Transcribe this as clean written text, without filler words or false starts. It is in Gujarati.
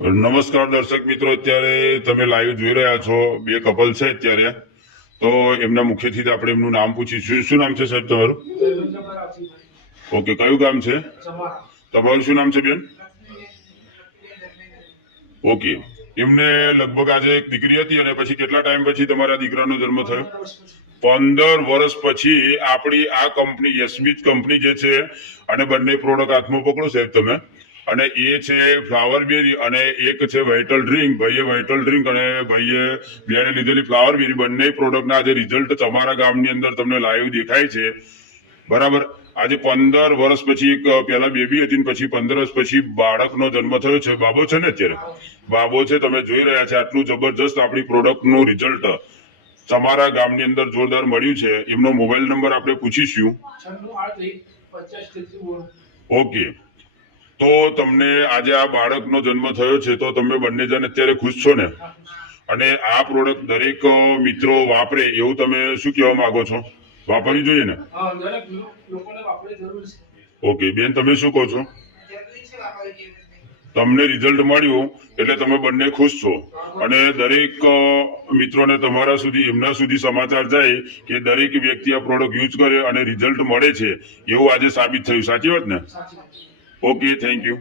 નમસ્કાર દર્શક મિત્રો, અત્યારે તમે લાઈવ જોઈ રહ્યા છો. બે કપલ છે અત્યારે, તો એમના મુખ્યથી આપણે એમનું નામ પૂછીશું. શું નામ છે સાહેબ તમારું? ઓકે, કયું ગામ છે તમારું? શું નામ છે બેન? ઓકે, એમને લગભગ આજે એક દીકરી હતી અને પછી કેટલા ટાઈમ પછી તમારા દીકરાનો જન્મ થયો? 15 વર્ષ પછી આપણી આ કંપની યશમિત કંપની જે છે, અને બંને પ્રોડક્ટ હાથમાં પકડો સાહેબ તમે. અને એ છે ફ્લાવર બેરી અને એક છે વાઇટલ ડ્રિંક. ભાઈએ વાઇટલ ડ્રિંક અને ભાઈએ બેને લીધેલી ફ્લાવર બેરી, બંને પ્રોડક્ટના આજે રિઝલ્ટ તમારા ગામની અંદર તમને લાઈવ દેખાય છે. બરાબર. આજે 15 વર્ષ પછી એક પેલા બેબી હતી, પછી 15 વર્ષ પછી બાળકનો જન્મ થયો છે. બાબો છે ને અત્યારે બાબો છે, તમે જોઈ રહ્યા છે. આટલું જબરજસ્ત આપણી પ્રોડક્ટનું રિઝલ્ટ તમારા ગામની અંદર જોરદાર મળ્યું છે. એમનો મોબાઈલ નંબર આપણે પૂછીશું. ઓકે, તો તમને આજે આ બાળકનો જન્મ થયો છે, તો તમે બંને જણ અત્યારે ખુશ છો ને? અને આ પ્રોડક્ટ દરેક મિત્રો વાપરે એવું તમે શું કહેવા માંગો છો? વાપરવી જોઈએ ને? ઓકે બેન, તમે શું કહો છો? તમને રિઝલ્ટ મળ્યું એટલે તમે બંને ખુશ છો, અને દરેક મિત્રોને તમારા સુધી, એમના સુધી સમાચાર જાય કે દરેક વ્યક્તિ આ પ્રોડક્ટ યુઝ કરે અને રિઝલ્ટ મળે છે, એવું આજે સાબિત થયું. સાચી વાત ને? Okay, thank you.